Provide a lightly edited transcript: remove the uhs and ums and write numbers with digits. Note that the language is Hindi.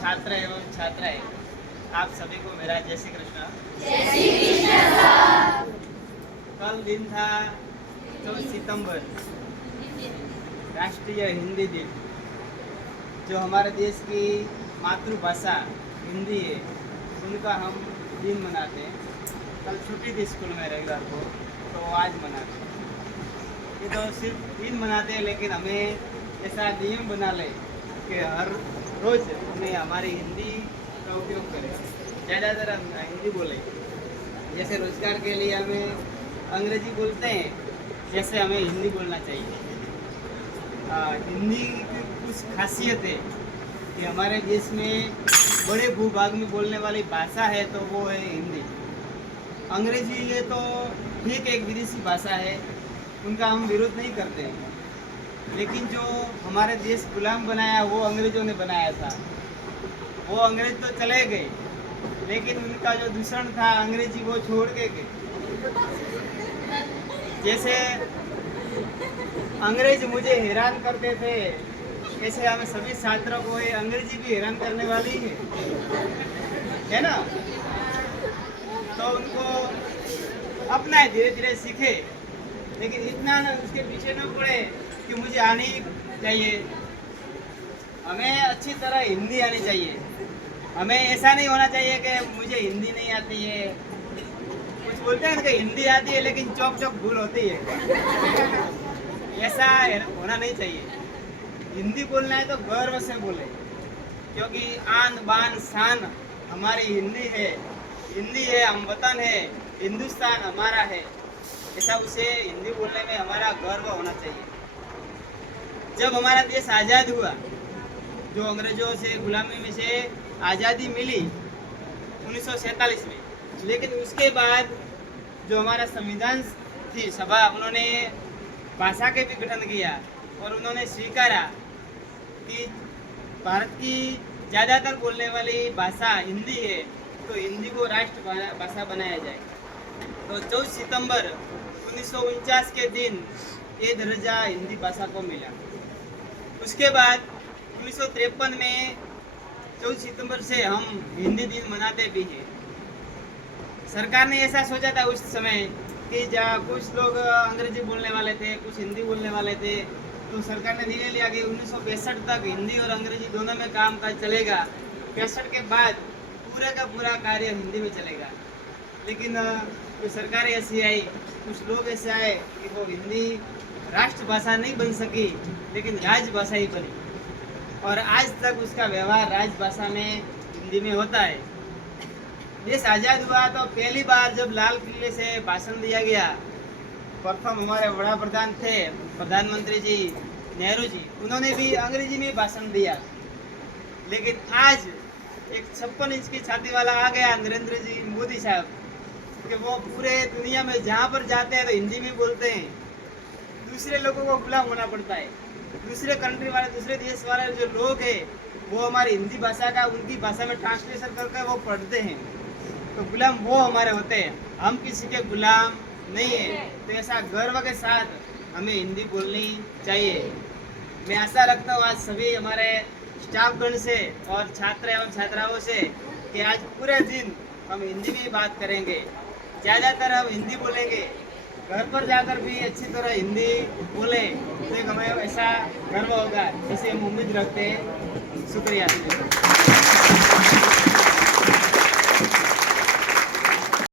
छात्र एवं छात्राएं, आप सभी को मेरा जय श्री कृष्ण। जय श्री कृष्ण साहब। कल दिन था 14 सितंबर, राष्ट्रीय हिंदी दिन। जो हमारे देश की मातृभाषा हिंदी है, उनका हम दिन मनाते हैं। कल छुट्टी थी स्कूल में रविवार को, तो आज मनाते हैं। ये तो सिर्फ दिन मनाते हैं, लेकिन हमें ऐसा नियम बना ले कि हर रोज़ हमें हमारी हिंदी का उपयोग करें, ज़्यादातर हम हिंदी बोलें। जैसे रोजगार के लिए हमें अंग्रेजी बोलते हैं, जैसे हमें हिंदी बोलना चाहिए। हिंदी की कुछ खासियत है कि हमारे देश में बड़े भूभाग में बोलने वाली भाषा है तो वो है हिंदी। अंग्रेजी ये तो ठीक एक विदेशी भाषा है, उनका हम विरोध नहीं करते हैं, लेकिन जो हमारे देश गुलाम बनाया वो अंग्रेजों ने बनाया था। वो अंग्रेज तो चले गए, लेकिन उनका जो दूषण था अंग्रेजी वो छोड़ के गए। जैसे अंग्रेज मुझे हैरान करते थे, ऐसे हमें सभी छात्रों को ये अंग्रेजी भी हैरान करने वाली है ना। तो उनको अपना धीरे धीरे सीखे, लेकिन इतना ना उसके पीछे न पड़े कि मुझे आनी चाहिए। हमें अच्छी तरह हिंदी आनी चाहिए। हमें ऐसा नहीं होना चाहिए कि मुझे हिंदी नहीं आती है। कुछ बोलते हैं कि हिंदी आती है लेकिन चौक चौक भूल होती है। ऐसा होना नहीं चाहिए। हिंदी बोलना है तो गर्व से बोले, क्योंकि आन बान शान हमारी हिंदी है। हिंदी है, हम वतन है, हिंदुस्तान हमारा है। ऐसा उसे हिंदी बोलने में हमारा गर्व होना चाहिए। जब हमारा देश आज़ाद हुआ, जो अंग्रेजों से गुलामी में से आज़ादी मिली 1947 में, लेकिन उसके बाद जो हमारा संविधान थी सभा, उन्होंने भाषा के भी गठन किया और उन्होंने स्वीकारा कि भारत की ज़्यादातर बोलने वाली भाषा हिंदी है, तो हिंदी को राष्ट्र भाषा बनाया जाए। तो 14 सितंबर 1949 के दिन ये दर्जा हिंदी भाषा को मिला। उसके बाद 1953 में 14 सितंबर से हम हिंदी दिन मनाते भी हैं। सरकार ने ऐसा सोचा था उस समय कि जहाँ कुछ लोग अंग्रेजी बोलने वाले थे, कुछ हिंदी बोलने वाले थे, तो सरकार ने निर्णय लिया कि 1965 तक हिंदी और अंग्रेजी दोनों में काम काज चलेगा। 65 के बाद पूरा का पूरा कार्य हिंदी में चलेगा। लेकिन कुछ सरकारें ऐसी आई, कुछ लोग ऐसे आए कि वो हिंदी राष्ट्रभाषा नहीं बन सकी, लेकिन राजभाषा ही बनी, और आज तक उसका व्यवहार राजभाषा में हिंदी में होता है। देश आज़ाद हुआ तो पहली बार जब लाल किले से भाषण दिया गया, प्रथम हमारे वड़ा प्रधान थे प्रधानमंत्री जी नेहरू जी, उन्होंने भी अंग्रेजी में भाषण दिया। लेकिन आज एक 56 इंच की छाती वाला आ गया नरेंद्र जी मोदी साहब, कि वो पूरे दुनिया में जहाँ पर जाते हैं तो हिंदी में बोलते हैं। दूसरे लोगों को गुलाम होना पड़ता है। दूसरे कंट्री वाले, दूसरे देश वाले जो लोग हैं, वो हमारी हिंदी भाषा का उनकी भाषा में ट्रांसलेशन करके वो पढ़ते हैं, तो गुलाम वो हमारे होते हैं, हम किसी के गुलाम नहीं है। तो ऐसा गर्व के साथ हमें हिंदी बोलनी चाहिए। मैं आशा रखता हूँ आज सभी हमारे स्टाफगण से और छात्र एवं छात्राओं से कि आज पूरे दिन हम हिंदी में बात करेंगे, ज़्यादातर हम हिंदी बोलेंगे। घर पर जाकर भी अच्छी तरह हिंदी बोले तो एक हमें ऐसा गर्व होगा, जैसे हम उम्मीद रखते हैं। शुक्रिया।